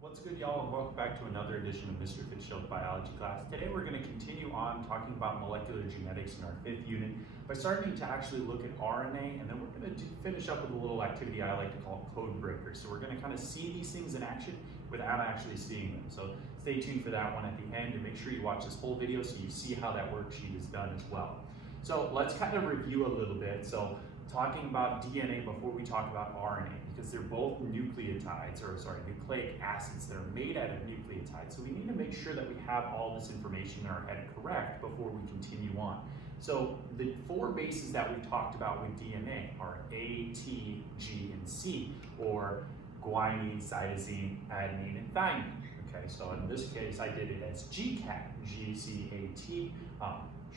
What's good, y'all, and welcome back to another edition of Mr. Fitzgerald's biology class. Today we're going to continue on talking about molecular genetics in our 5th unit by starting to actually look at RNA, and then we're going to finish up with a little activity I like to call code breakers. So we're going to kind of see these things in action without actually seeing them. So stay tuned for that one at the end, and make sure you watch this whole video so you see how that worksheet is done as well. So let's kind of review a little bit. So talking about DNA before we talk about RNA, because they're both nucleic acids that are made out of nucleotides. So we need to make sure that we have all this information in our head correct before we continue on. So the 4 bases that we've talked about with DNA are A, T, G, and C, or guanine, cytosine, adenine, and thymine. Okay, so in this case, I did it as GCAT, G-C-A-T,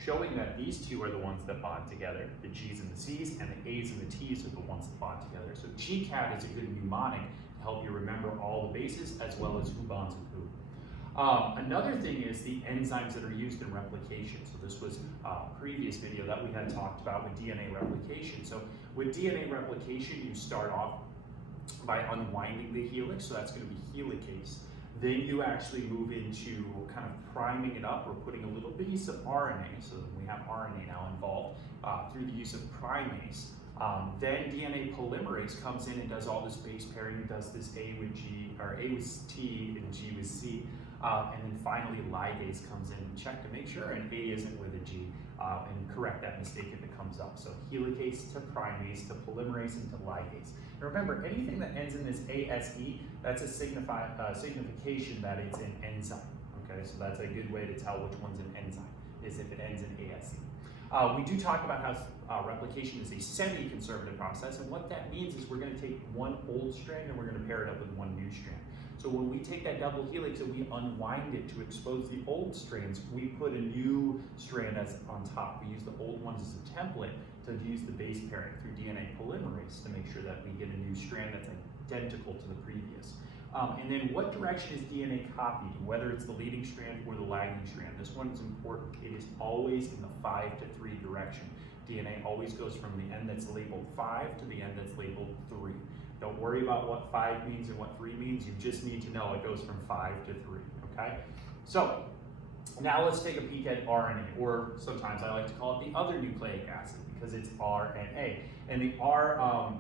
showing that these two are the ones that bond together, the G's and the C's, and the A's and the T's are the ones that bond together. So GCAT is a good mnemonic to help you remember all the bases as well as who bonds with who. Another thing is the enzymes that are used in replication. So this was a previous video that we had talked about with DNA replication. So with DNA replication, you start off by unwinding the helix, so that's going to be helicase. Then you actually move into kind of priming it up or putting a little piece of RNA, so we have RNA now involved through the use of primase. Then DNA polymerase comes in and does all this base pairing. It does this A with G, or A with T and G with C. And then finally ligase comes in and check to make sure an A isn't with a G and correct that mistake if it comes up. So helicase to primase to polymerase and to ligase. And remember, anything that ends in this ASE, that's a signification that it's an enzyme. Okay, so that's a good way to tell which one's an enzyme, is if it ends in ASE. We do talk about how replication is a semi-conservative process, and what that means is we're going to take one old strand and we're going to pair it up with one new strand. So when we take that double helix and we unwind it to expose the old strands, we put a new strand as on top. We use the old ones as a template to use the base pairing through DNA polymerase to make sure that we get a new strand that's identical to the previous. And then what direction is DNA copied, whether it's the leading strand or the lagging strand? This one is important. It is always in the 5 to 3 direction. DNA always goes from the end that's labeled 5 to the end that's labeled 3. Don't worry about what 5 means and what 3 means. You just need to know it goes from 5 to 3, okay? So now let's take a peek at RNA, or sometimes I like to call it the other nucleic acid because it's RNA. And the R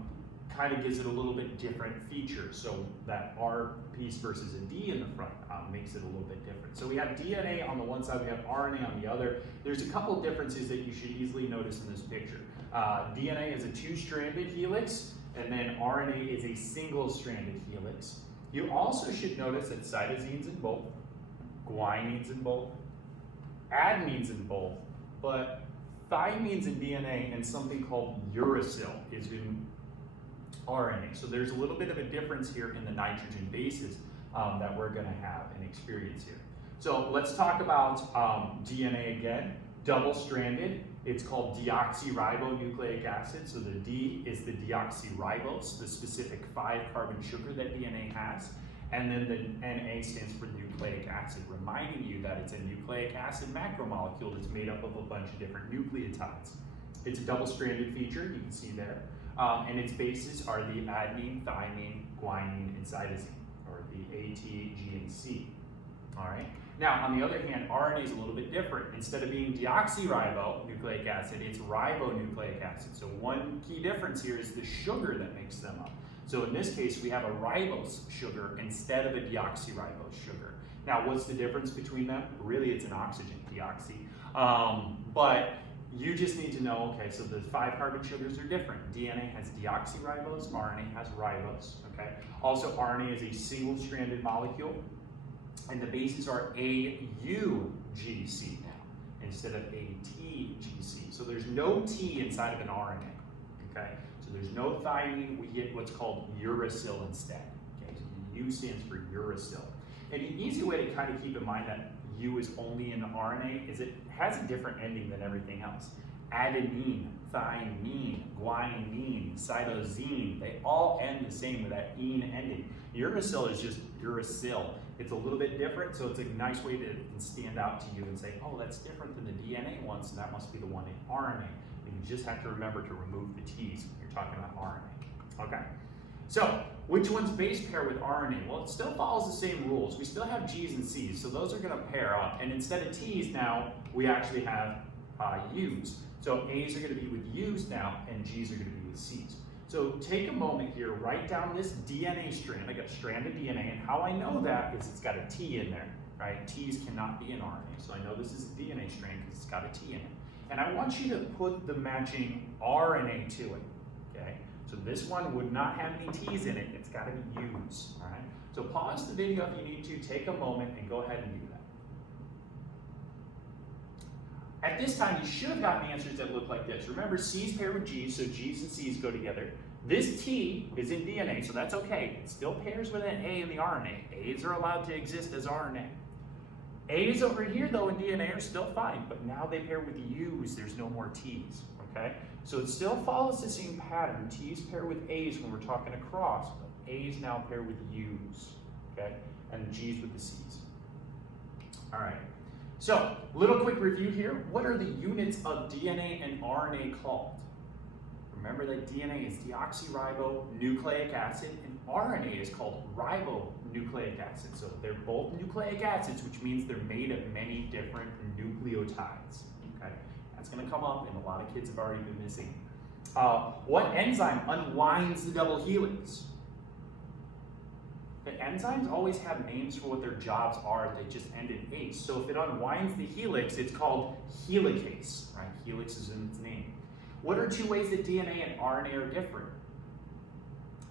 kind of gives it a little bit different features. So that R piece versus a D in the front makes it a little bit different. So we have DNA on the one side, we have RNA on the other. There's a couple differences that you should easily notice in this picture. DNA is a 2-stranded helix, and then RNA is a single-stranded helix. You also should notice that cytosines in both, guanines in both, adenines in both, but thymines in DNA and something called uracil is in RNA. So there's a little bit of a difference here in the nitrogen bases that we're going to have and experience here. So let's talk about DNA again. Double-stranded. It's called deoxyribonucleic acid. So the D is the deoxyribose, the specific 5-carbon sugar that DNA has. And then the Na stands for nucleic acid, reminding you that it's a nucleic acid macromolecule that's made up of a bunch of different nucleotides. It's a double-stranded feature, you can see there. And its bases are the adenine, thymine, guanine, and cytosine, or the A, T, G, and C. All right. Now, on the other hand, RNA is a little bit different. Instead of being deoxyribonucleic acid, it's ribonucleic acid. So one key difference here is the sugar that makes them up. So in this case, we have a ribose sugar instead of a deoxyribose sugar. Now, what's the difference between them? Really, it's an oxygen, deoxy. But you just need to know, okay, so the 5-carbon sugars are different. DNA has deoxyribose, RNA has ribose, okay? Also, RNA is a single-stranded molecule, and the bases are AUGC now, instead of ATGC. So there's no T inside of an RNA, okay? So there's no thymine, we get what's called uracil instead, okay? So U stands for uracil. And an easy way to kind of keep in mind that U is only in the RNA is it has a different ending than everything else. Adenine, thymine, guanine, cytosine, they all end the same with that ene ending. Uracil is just uracil. It's a little bit different, so it's a nice way to stand out to you and say, oh, that's different than the DNA one, so that must be the one in RNA. And you just have to remember to remove the T's when you're talking about RNA. Okay, so which one's base pair with RNA? Well, it still follows the same rules. We still have G's and C's, so those are going to pair up. And instead of T's now, we actually have U's. So A's are going to be with U's now, and G's are going to be with C's. So take a moment here, write down this DNA strand. I got a strand of DNA, and how I know that is it's got a T in there, right? T's cannot be in RNA, so I know this is a DNA strand because it's got a T in it. And I want you to put the matching RNA to it, okay? So this one would not have any T's in it, it's got to be U's, all right? So pause the video if you need to, take a moment, and go ahead and do that. At this time, you should have gotten answers that look like this. Remember, C's pair with G's, so G's and C's go together. This T is in DNA, so that's okay. It still pairs with an A in the RNA. A's are allowed to exist as RNA. A's over here, though, in DNA are still fine, but now they pair with U's. There's no more T's, okay? So it still follows the same pattern. T's pair with A's when we're talking across, but A's now pair with U's, okay? And G's with the C's. All right. So, little quick review here. What are the units of DNA and RNA called? Remember that DNA is deoxyribonucleic acid and RNA is called ribonucleic acid. So they're both nucleic acids, which means they're made of many different nucleotides. Okay, that's going to come up, and a lot of kids have already been missing. What enzyme unwinds the double helix? The enzymes always have names for what their jobs are. They just end in ase. So if it unwinds the helix, it's called helicase, right? Helix is in its name. What are two ways that DNA and RNA are different?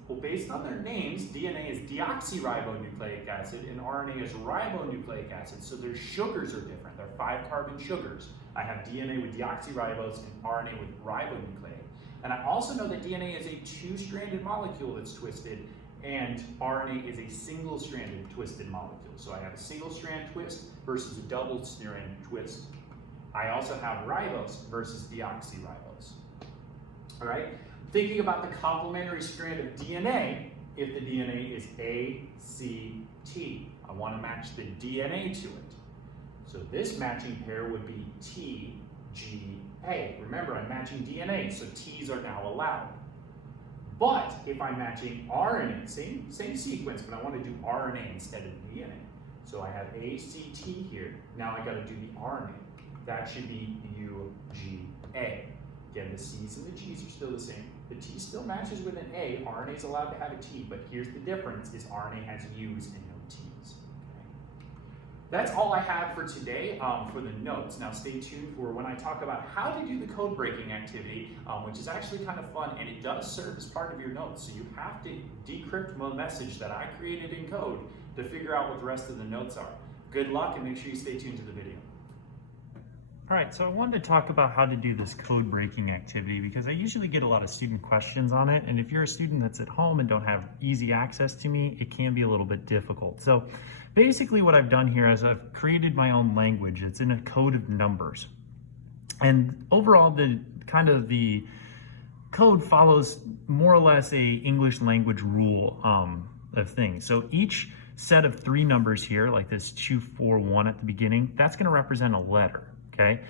Well, based on their names, DNA is deoxyribonucleic acid and RNA is ribonucleic acid. So their sugars are different. They're 5-carbon sugars. I have DNA with deoxyribose and RNA with ribonucleic. And I also know that DNA is a 2-stranded molecule that's twisted, and RNA is a single-stranded twisted molecule. So I have a single-strand twist versus a double-strand twist. I also have ribose versus deoxyribose. All right? Thinking about the complementary strand of DNA, if the DNA is ACT, I want to match the DNA to it. So this matching pair would be TGA. Remember, I'm matching DNA, so T's are now allowed. But if I'm matching RNA, same sequence, but I want to do RNA instead of DNA. So I have ACT here. Now I got to do the RNA. That should be UGA. Again, the C's and the G's are still the same. The T still matches with an A. RNA is allowed to have a T, but here's the difference: is RNA has U's and no T's. Okay. That's all I have for today for the notes. Now stay tuned for when I talk about how to do the code breaking activity, which is actually kind of fun, and it does serve as part of your notes. So you have to decrypt the message that I created in code to figure out what the rest of the notes are. Good luck, and make sure you stay tuned to the video. All right, so I wanted to talk about how to do this code breaking activity because I usually get a lot of student questions on it, and if you're a student that's at home and don't have easy access to me, it can be a little bit difficult. So basically what I've done here is I've created my own language. It's in a code of numbers. And overall, the code follows more or less a English language rule of things. So each set of 3 numbers here, like this 2, 4, 1 at the beginning, that's going to represent a letter. Okay,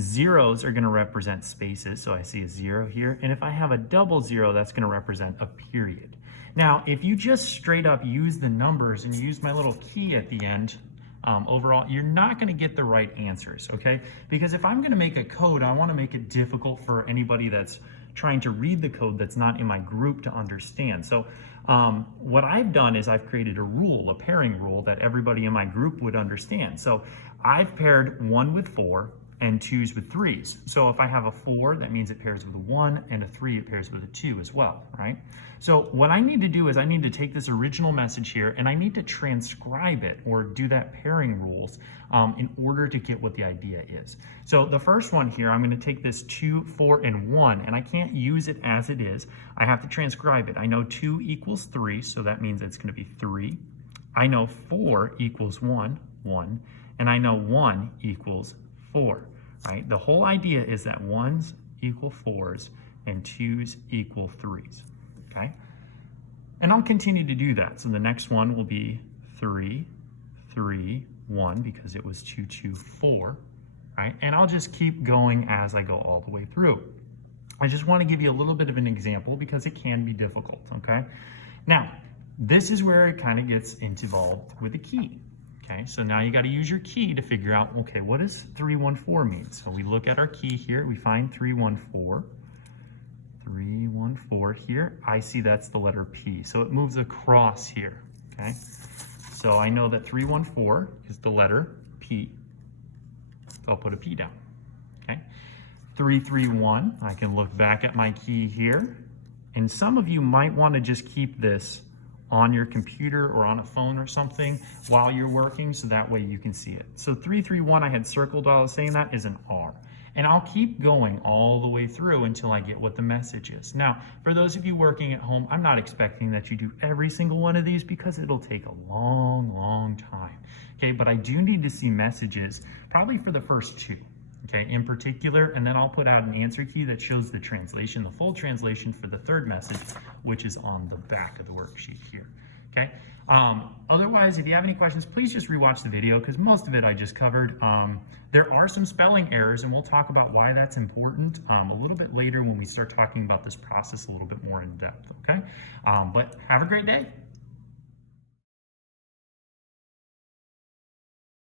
zeros are going to represent spaces, so I see a 0 here, and if I have a double 0, that's going to represent a period. Now, if you just straight up use the numbers and you use my little key at the end, overall, you're not going to get the right answers, okay? Because if I'm going to make a code, I want to make it difficult for anybody that's trying to read the code that's not in my group to understand. So what I've done is I've created a rule, a pairing rule that everybody in my group would understand. So I've paired 1 with 4 and 2s with 3s. So if I have a 4, that means it pairs with a 1, and a 3, it pairs with a 2 as well, right? So what I need to do is I need to take this original message here and I need to transcribe it or do that pairing rules in order to get what the idea is. So the first one here, I'm going to take this 2, 4, and 1, and I can't use it as it is. I have to transcribe it. I know 2 equals 3, so that means it's going to be 3. I know 4 equals 1, 1. And I know 1 equals 4, right? The whole idea is that 1s equal 4s and 2s equal 3s, okay? And I'll continue to do that. So the next one will be 3, 3, 1, because it was 2, 2, 4, right? And I'll just keep going as I go all the way through. I just want to give you a little bit of an example because it can be difficult, okay? Now, this is where it kind of gets involved with the key. Okay, so now you got to use your key to figure out, okay, what does 314 mean? So we look at our key here, we find 314. 314 here, I see that's the letter P. So it moves across here, okay? So I know that 314 is the letter P. So I'll put a P down, okay? 331, I can look back at my key here. And some of you might want to just keep this on your computer or on a phone or something while you're working, so that way you can see it. So 331 I had circled while I was saying that is an R. And I'll keep going all the way through until I get what the message is. Now, for those of you working at home, I'm not expecting that you do every single one of these because it'll take a long, long time. Okay, but I do need to see messages probably for the first two. Okay, in particular, and then I'll put out an answer key that shows the translation, the full translation for the third message, which is on the back of the worksheet here. Okay. Otherwise, if you have any questions, please just rewatch the video because most of it I just covered. There are some spelling errors, and we'll talk about why that's important a little bit later when we start talking about this process a little bit more in depth. Okay. But have a great day.